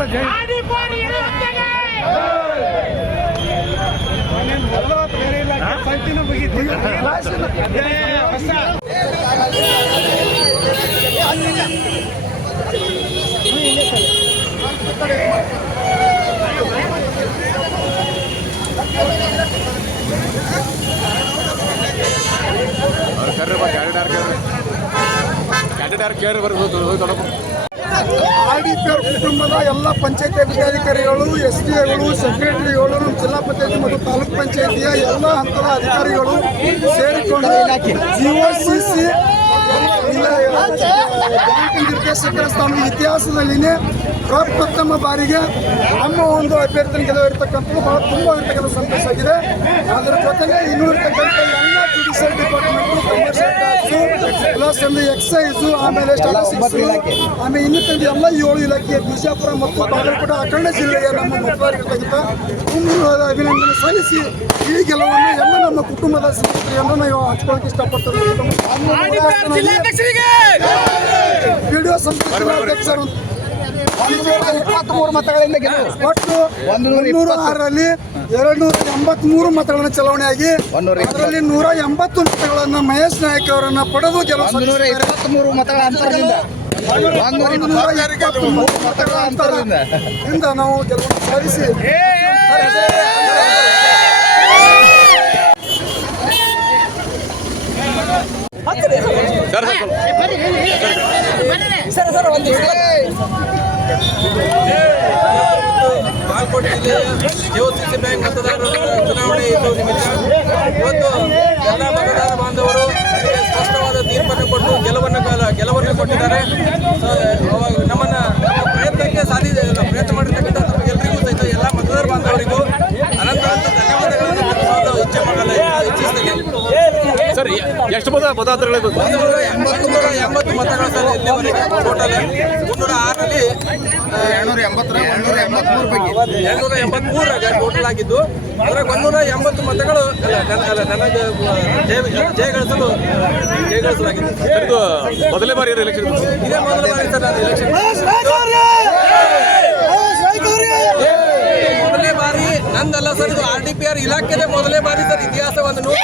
ಆಡಿಪಾಡಿ ಇರುವಂತೆಗೆ candidate ಕೇಳಿ ಬರ್ಬೋದು ದೊಡ್ಡಪ್ಪ ಆರ್ಡಿಪಿಆರ್ ಕುಟುಂಬದ ಎಲ್ಲ ಪಂಚಾಯತಿ ಅಧಿಕಾರಿಗಳು, ಎಸ್ ಡಿ ಎಗಳು, ಸೆಕ್ರೆಟರಿಗಳು, ನಮ್ಮ ಜಿಲ್ಲಾ ಪಂಚಾಯತಿ ಮತ್ತು ತಾಲೂಕ್ ಪಂಚಾಯತಿಯ ಎಲ್ಲ ಹಂತದ ಅಧಿಕಾರಿಗಳು ಸೇರಿಕೊಂಡು ಜಿಒಸಿಸಿ ನಿರ್ದೇಶಕರ ಸ್ಥಾನ ಇತಿಹಾಸದಲ್ಲಿನೇ ಪ್ರಪ್ರಥಮ ಬಾರಿಗೆ ನಮ್ಮ ಒಂದು ಅಭ್ಯರ್ಥಿನ ಗೆಲುವಿರ್ತಕ್ಕಂಥದ್ದು ಬಹಳ ತುಂಬ ಇರ್ತಕ್ಕಂಥ ಸಂತೋಷ ಆಗಿದೆ. ಅದರ ಜೊತೆಗೆ ಇನ್ನೂ ಇರ್ತಕ್ಕಂಥ ಎಲ್ಲ judicial department commercial tax plus ಒಂದು ಎಕ್ಸೈಸು ಆಮೇಲೆ ಸ್ಟಾಟಿಸ್ಟಿಕ್ಸು ಆಮೇಲೆ ಇನ್ನಿತರ ಎಲ್ಲ ಏಳು ಇಲಾಖೆ ಬಿಜಾಪುರ ಮತ್ತು ಬಾಗಲಕೋಟೆ ಅಖಂಡ ಜಿಲ್ಲೆಯ ನಮ್ಮ ಮತದಾರರಿಗಿಂತ ತುಂಬ ಅಭಿನಂದನೆ ಸಲ್ಲಿಸಿ ಈ ಗೆಲುವನ್ನು ಎಲ್ಲ ನಮ್ಮ ಕುಟುಂಬದ ಸ್ನೇಹಿತರೆಲ್ಲ ನಾವು ಹಂಚ್ಕೊಳ್ಳೋಕೆ ಇಷ್ಟಪಡ್ತೇವೆ ವಿಡಿಯೋ ಸಂಸ್ಥೆ ಅಧ್ಯಕ್ಷರು. ಇಪ್ಪತ್ಮೂರು ಮತಗಳಿಂದ ಗೆಲುವು ಒಟ್ಟು ನೂರ ಆರರಲ್ಲಿ ಎರಡು ನೂರ ಎಂಬತ್ಮೂರು ಮತಗಳನ್ನು ಚಲಾವಣೆಯಾಗಿ ಅದರಲ್ಲಿ ನೂರ ಎಂಬತ್ತು ಮತಗಳನ್ನು ಮಹೇಶ್ ನಾಯಕ್ ಅವರನ್ನ ಪಡೆದು ಗೆಲುವು ನೂರ. ಇಪ್ಪತ್ಮೂರು ಮತಗಳ ಅಂತರದಿಂದ ಇಪ್ಪತ್ಮೂರು ಮತಗಳ ಅಂತರದಿಂದ ಇಂದ ನಾವು ಗೆಲುವು ಸಾಧಿಸಿ ಸರ್ ಸರ್ ಬಾಗಲಕೋಟೆ ಜಿಲ್ಲೆಯ ಜಿಒಸಿಸಿ ಬ್ಯಾಂಕ್ ಮತದಾರರ ಚುನಾವಣೆ ಇರುವ ನಿಮಿತ್ತ ಇವತ್ತು ಎಲ್ಲ ಮತದಾರ ಬಾಂಧವರು ಸ್ಪಷ್ಟವಾದ ತೀರ್ಪನ್ನು ಕೊಟ್ಟು ಗೆಲುವನ್ನು ಗೆಲುವನ್ನು ಕೊಟ್ಟಿದ್ದಾರೆ ಎಷ್ಟು ಮತ ಎಂಬತ್ತು ನೂರ ಎಂಬತ್ತು ಮತಗಳ ಟೋಟಲ್. ಮುನ್ನೂರ ಎಂಬತ್ತರ ಎಂಬತ್ಮೂರು ಬಗ್ಗೆ. ಎಂಬತ್ಮೂರಾಗ ಟೋಟಲ್ ಆಗಿದ್ದು ಅದ್ರಾಗ ಒಂದೂರ ಎಂಬತ್ತು ಮತಗಳು ಅಲ್ಲ ನನ್ನ ಅಲ್ಲ ನನಗೆ ಜಯ ಜಯಗಳಿಸಲು ಜಯಗಳಿಸಲಾಗಿದೆ. ಇದು ಮೊದಲೇ ಬಾರಿ ಎಲೆಕ್ಷನ್ ಇದೇ ಮೊದಲ ಬಾರಿ ಸರ್ ನಾನು ಎಲೆಕ್ಷನ್ ಮೊದಲನೇ ಬಾರಿ ನಂದಲ್ಲ ಸರ್ ಇದು ಆರ್ ಡಿ ಪಿ ಆರ್ ಇಲಾಖೆದೇ ಮೊದಲನೇ ಬಾರಿ ಸರ್ ಇತಿಹಾಸವನ್ನು